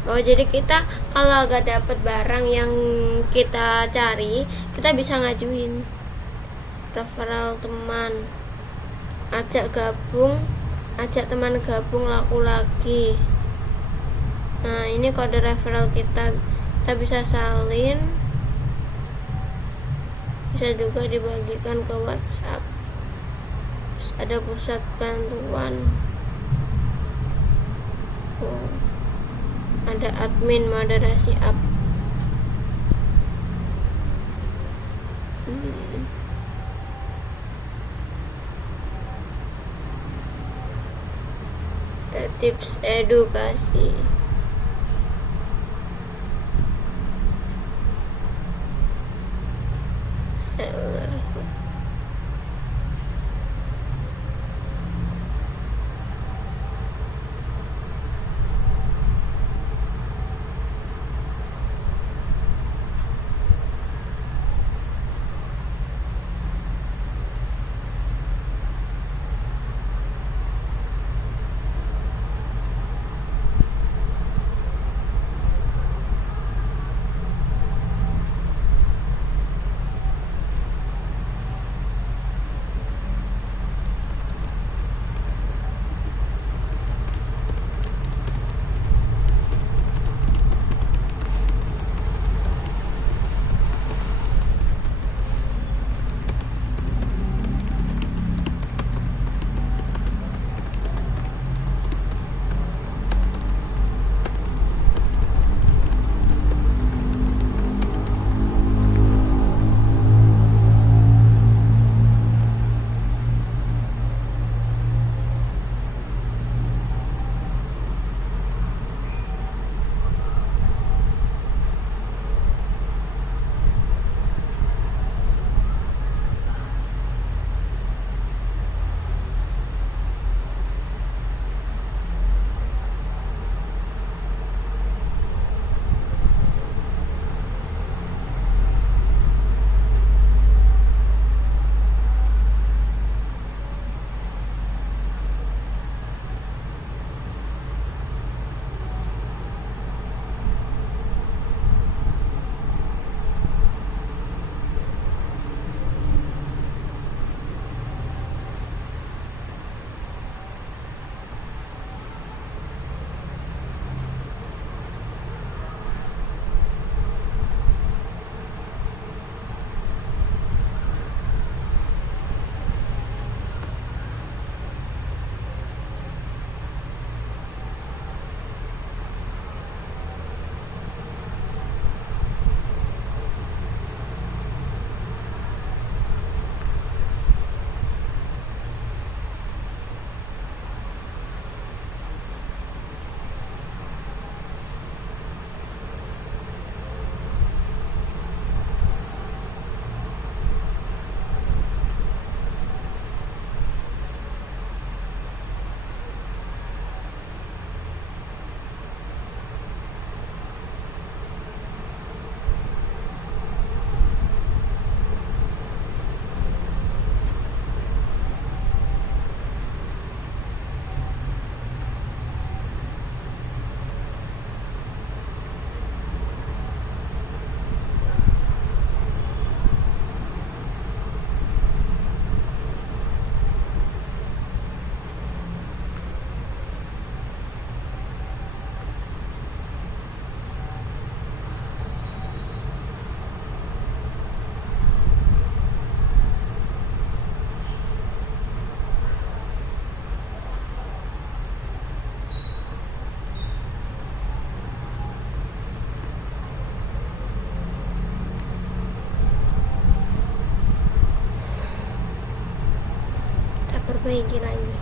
Oh, jadi kita kalau gak dapet barang yang kita cari, kita bisa ngajuin referral teman, ajak teman gabung laku lagi. Nah, ini kode referral kita bisa salin, bisa juga dibagikan ke WhatsApp. Terus ada pusat bantuan, ada admin moderasi app. Ada tips edukasi, seller. diperbaiki lagi.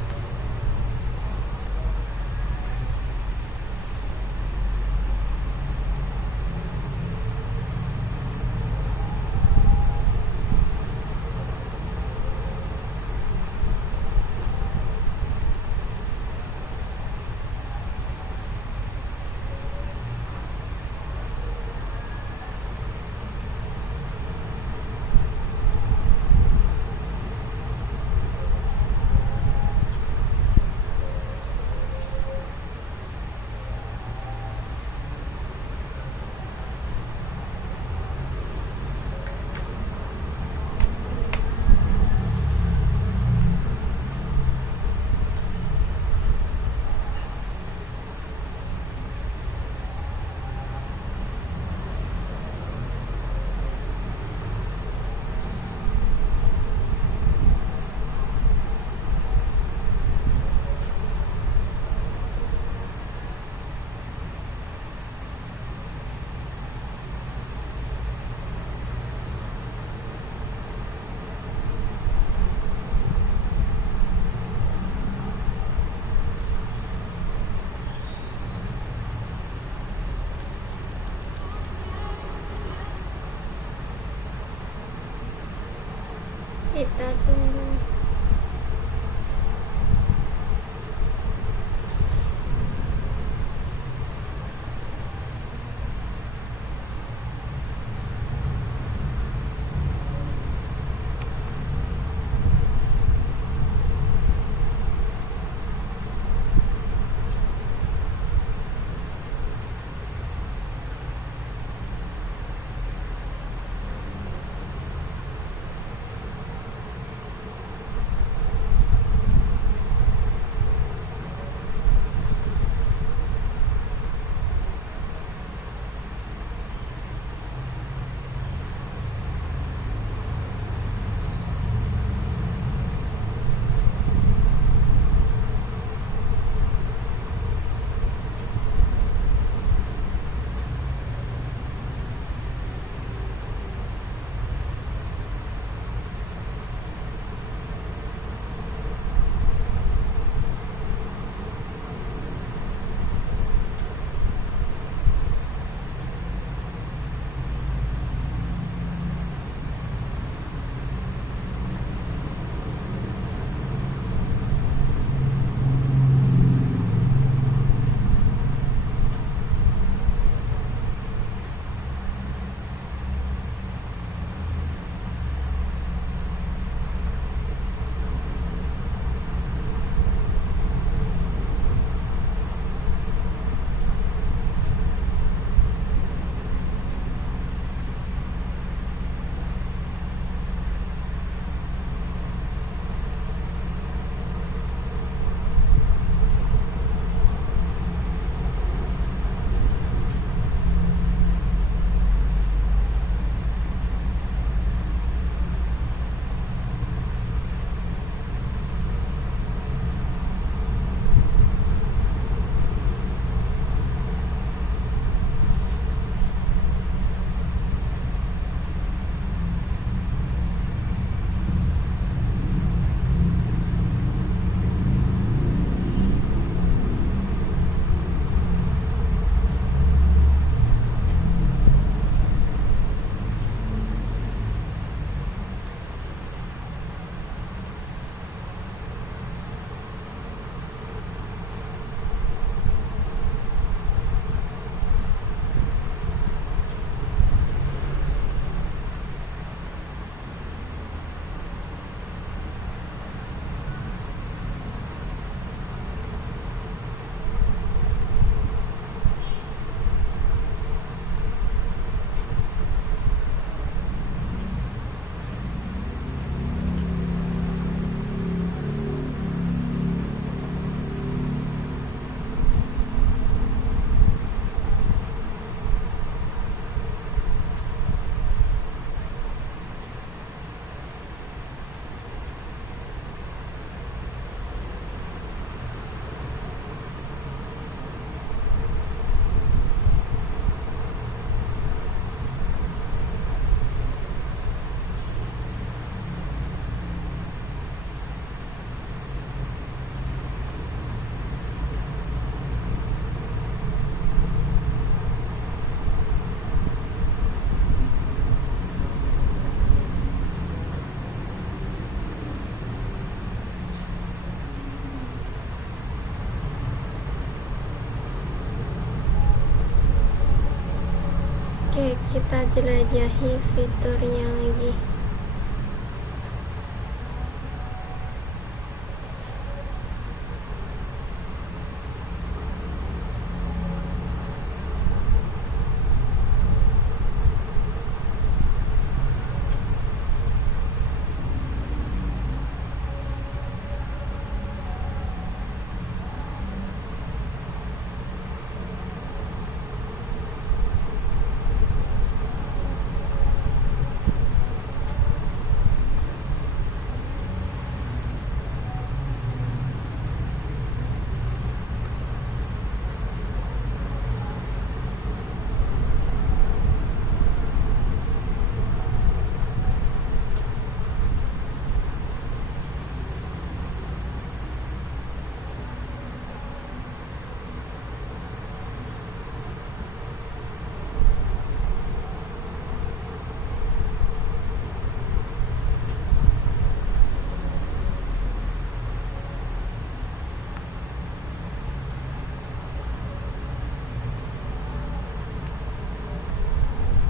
Kita jelajahi fiturnya lagi.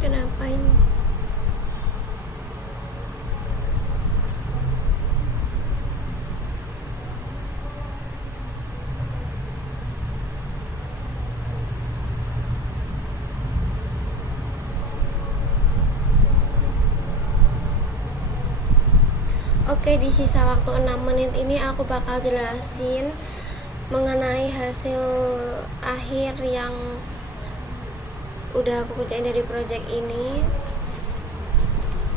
Kenapa ini? Oke, di sisa waktu 6 menit ini aku bakal jelasin mengenai hasil akhir yang udah aku kerjain dari project ini.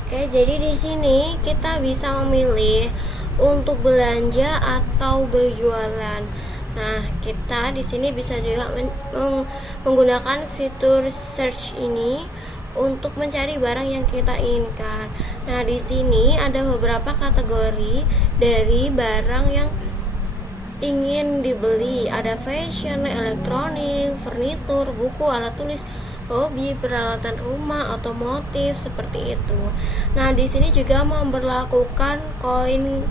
Oke, jadi di sini kita bisa memilih untuk belanja atau berjualan. Nah, kita di sini bisa juga menggunakan fitur search ini untuk mencari barang yang kita inginkan. Nah, di sini ada beberapa kategori dari barang yang ingin dibeli. Ada fashion, elektronik, furnitur, buku, alat tulis, hobi, peralatan rumah, otomotif, seperti itu. Nah, di sini juga memberlakukan koin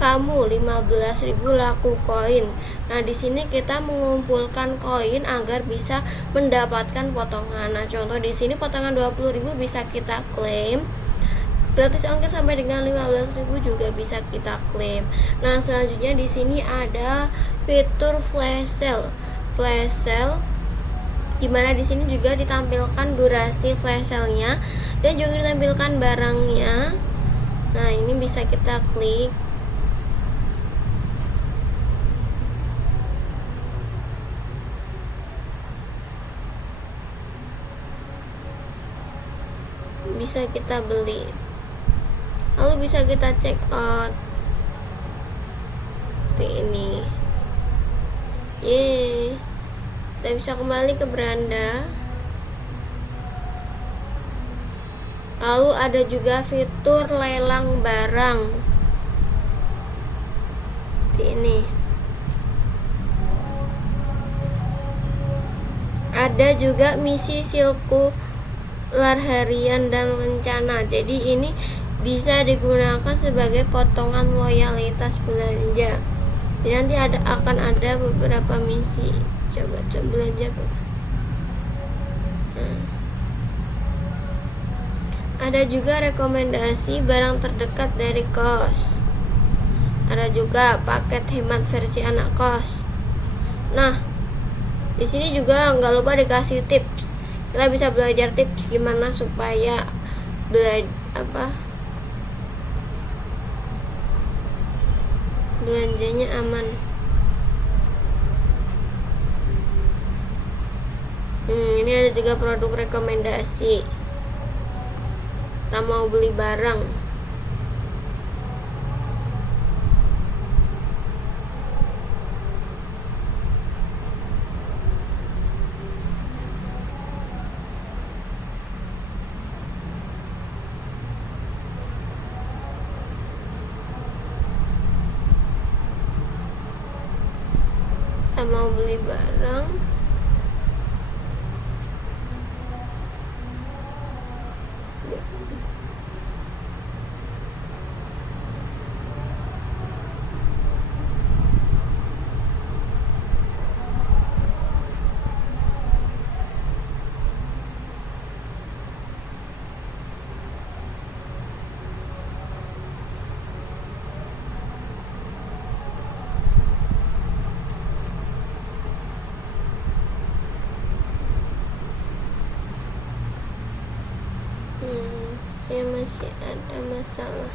kamu 15.000 laku koin. Nah, di sini kita mengumpulkan koin agar bisa mendapatkan potongan. Nah, contoh di sini potongan 20.000 bisa kita klaim. Gratis ongkir sampai dengan 15.000 juga bisa kita klaim. Nah, selanjutnya di sini ada fitur flash sale. Flash sale dimana di sini juga ditampilkan durasi flash sale-nya dan juga ditampilkan barangnya. Nah, ini bisa kita klik. Bisa kita beli, lalu bisa kita check out. Seperti ini. Yeay, kita bisa kembali ke beranda. Lalu ada juga fitur lelang barang. Seperti ini. Ada juga misi sirkular harian dan rencana. Jadi ini bisa digunakan sebagai potongan loyalitas belanja. Jadi nanti akan ada beberapa misi. Coba belanja. Nah. Ada juga rekomendasi barang terdekat dari kos. Ada juga paket hemat versi anak kos. Nah, di sini juga nggak lupa dikasih tips. Kita bisa belajar tips gimana supaya belanjanya aman. Ini ada juga produk rekomendasi. Kita mau beli barang. Kita mau beli barang. masih ada masalah.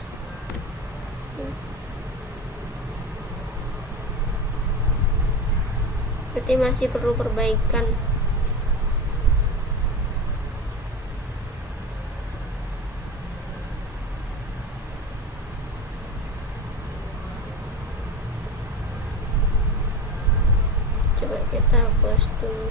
Berarti masih perlu perbaikan. Coba kita close dulu.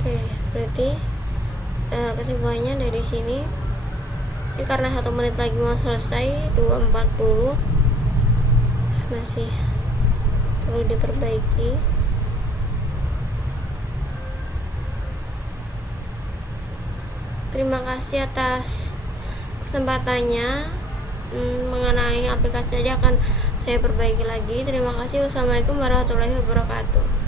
Oke, berarti kesimpulannya dari sini ini karena 1 menit lagi mau selesai, 2.40 masih perlu diperbaiki. Terima kasih atas kesempatannya. Mengenai aplikasi aja akan saya perbaiki lagi. Terima kasih. Wassalamualaikum warahmatullahi wabarakatuh.